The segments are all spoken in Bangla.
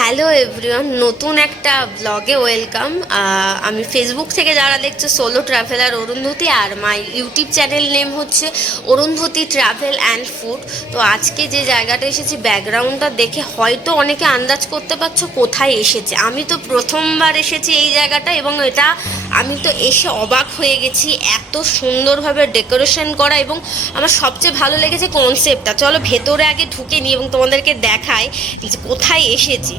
হ্যালো এভরিওয়ান, নতুন একটা ব্লগে ওয়েলকাম। আমি ফেসবুক থেকে যারা দেখছো সোলো ট্রাভেলার অরুন্ধতী, আর মাই ইউটিউব চ্যানেল নেম হচ্ছে অরুন্ধতী ট্রাভেল অ্যান্ড ফুড। তো আজকে যে জায়গাটা এসেছি, ব্যাকগ্রাউন্ডটা দেখে হয়তো অনেকে আন্দাজ করতে পারছো কোথায় এসেছে। আমি তো প্রথমবার এসেছি এই জায়গাটা, এবং এটা আমি তো এসে অবাক হয়ে গেছি, এত সুন্দরভাবে ডেকোরেশন করা, এবং আমার সবচেয়ে ভালো লেগেছে কনসেপ্টটা। চলো ভেতরে আগে ঢুকে নিই এবং তোমাদেরকে দেখাই যে কোথায় এসেছি।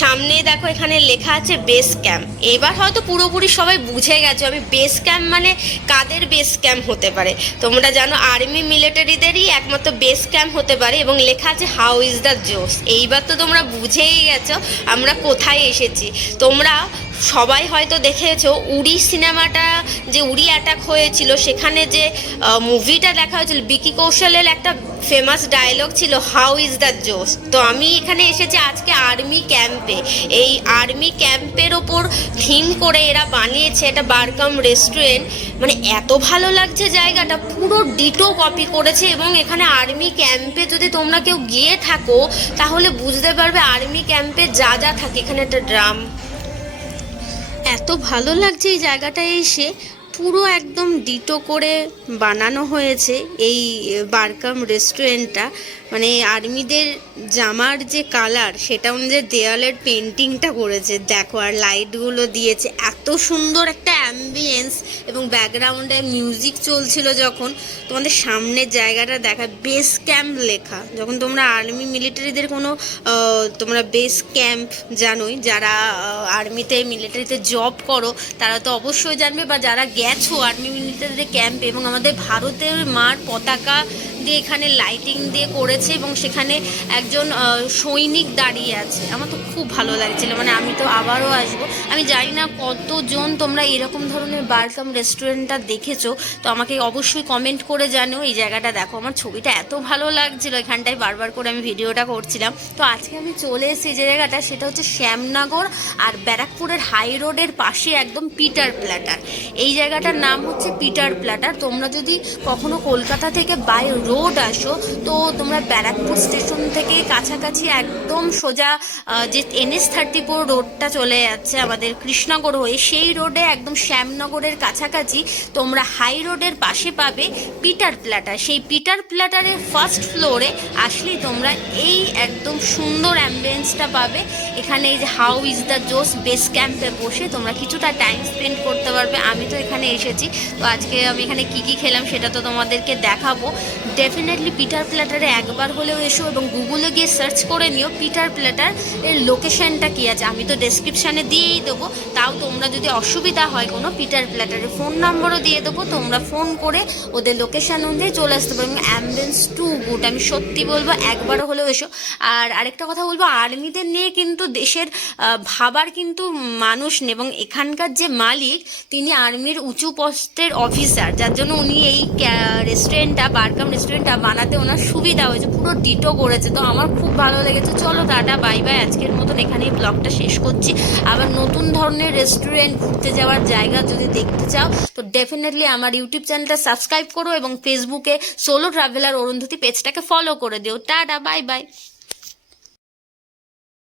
সামনে দেখো, এখানে লেখা আছে বেস ক্যাম্প। এবার হয়তো পুরোপুরি সবাই বুঝে গেছো আমি বেস ক্যাম্প মানে কাদের বেস ক্যাম্প হতে পারে। তোমরা জানো আর্মি মিলিটারিদেরই একমাত্র বেস ক্যাম্প হতে পারে, এবং লেখা আছে হাউ ইজ দ্য জোস। এইবার তো তোমরা বুঝেই গেছো আমরা কোথায় এসেছি। তোমরা সবাই হয়তো দেখেছো উড়ি সিনেমাটা, যে উড়ি অ্যাটাক হয়েছিল সেখানে যে মুভিটা দেখা হয়েছিল, বিকি কৌশলের একটা ফেমাস ডায়লগ ছিল হাউ ইজ দ্য জোস। তো আমি এখানে এসেছি আজকে আর্মি ক্যাম্পে। এই আর্মি ক্যাম্পের ওপর থিম করে এরা বানিয়েছে এটা বারকাম রেস্টুরেন্ট। মানে এত ভালো লাগছে জায়গাটা, পুরো ডিটো কপি করেছে। এবং এখানে আর্মি ক্যাম্পে যদি তোমরা কেউ গিয়ে থাকো তাহলে বুঝতে পারবে আর্মি ক্যাম্পে যা যা থাকে। এখানে একটা ড্রাম, এত ভালো লাগছে এই জায়গাটায় এসে। পুরো একদম ডিটো করে বানানো হয়েছে এই বারকাম রেস্টুরেন্টটা। মানে আর্মিদের জামার যে কালার সেটা অনুযায়ী দেওয়ালের পেন্টিংটা করেছে দেখো, আর লাইটগুলো দিয়েছে। এত সুন্দর একটা অ্যাম্বিয়েন্স, এবং ব্যাকগ্রাউন্ডে মিউজিক চলছিল। যখন তোমাদের সামনের জায়গাটা দেখা, বেস ক্যাম্প লেখা। যখন তোমরা আর্মি মিলিটারিদের কোনো তোমরা বেস ক্যাম্প জানোই, যারা আর্মিতে মিলিটারিতে জব করো তারা তো অবশ্যই জানবে, বা যারা গেছো আর্মি মিলিটারিদের ক্যাম্পে। এবং আমাদের ভারতের মার পতাকা দিয়ে এখানে লাইটিং দিয়ে করেছে, এবং সেখানে একজন সৈনিক দাঁড়িয়ে আছে। আমার তো খুব ভালো লাগছিল, মানে আমি তো আবারও আসবো। আমি জানি না কতজন তোমরা এরকম ধরনের বারকাম রেস্টুরেন্টটা দেখেছো, তো আমাকে অবশ্যই কমেন্ট করে জানিও। এই জায়গাটা দেখো, আমার ছবিটা এত ভালো লাগছিল, এখানটায় বারবার করে আমি ভিডিওটা করছিলাম। তো আজকে আমি চলে এসেছি যে জায়গাটা, সেটা হচ্ছে শ্যামনগর আর ব্যারাকপুরের হাই রোডের পাশে একদম পিটার প্ল্যাটার। এই জায়গাটার নাম হচ্ছে পিটার প্ল্যাটার। তোমরা যদি কখনো কলকাতা থেকে বাই রোড আসো, তো তোমরা ব্যারাকপুর স্টেশন থেকে কাছাকাছি একদম সোজা যে NH-34 রোডটা চলে যাচ্ছে আমাদের কৃষ্ণনগর হয়ে, সেই রোডে একদম শ্যামনগরের কাছাকাছি তোমরা হাই রোডের পাশে পাবে পিটার প্ল্যাটার। সেই পিটার প্ল্যাটারের ফার্স্ট ফ্লোরে আসলেই তোমরা এই একদম সুন্দর অ্যাম্বিয়েন্সটা পাবে। এখানে এই যে হাউ ইজ দ্য জোস বেস ক্যাম্পে বসে তোমরা কিছুটা টাইম স্পেন্ড করতে পারবে। আমি তো এখানে এসেছি, তো আজকে আমি এখানে কী কী খেলাম সেটা তো তোমাদেরকে দেখাবো। ডেফিনেটলি পিটার প্ল্যাটারে একবার হলেও এসো, এবং গুগলে গিয়ে সার্চ করে নিও পিটার প্ল্যাটার এর লোকেশনটা কী আছে। আমি তো ডেসক্রিপশানে দিয়েই দেবো, তাও তোমরা যদি অসুবিধা হয় কোনো, পিটার প্ল্যাটারের ফোন নম্বরও দিয়ে দেবো, তোমরা ফোন করে ওদের লোকেশান অনুযায়ী চলে আসতে পারো। এবং অ্যাম্বিয়েন্স টু গুড, আমি সত্যি বলবো একবারও হলেও এসো। আর আরেকটা কথা বলবো, আর্মিদের নিয়ে কিন্তু দেশের ভাবার কিন্তু মানুষ নেই, এবং এখানকার যে মালিক তিনি আর্মির উঁচু পোস্টের অফিসার, যার জন্য উনি এই রেস্টুরেন্টটা বারকাম রেস্টুরেন্টটা বানাতে ওনার সুবিধা হয়েছে, পুরো ডিটো করেছে। তো আমার খুব ভালো লেগেছে। চলো টাটা বাই বাই, আজকের মতন এখানেই ব্লগটা শেষ করছি। আবার নতুন ধরনের রেস্টুরেন্ট, ঘুরতে যাওয়ার জায়গা যদি দেখতে চাও তো ডেফিনেটলি আমার ইউটিউব চ্যানেলটা সাবস্ক্রাইব করো, এবং ফেসবুকে সোলো ট্রাভেলার অরুন্ধতী পেজটাকে ফলো করে দিও। Tata bye bye.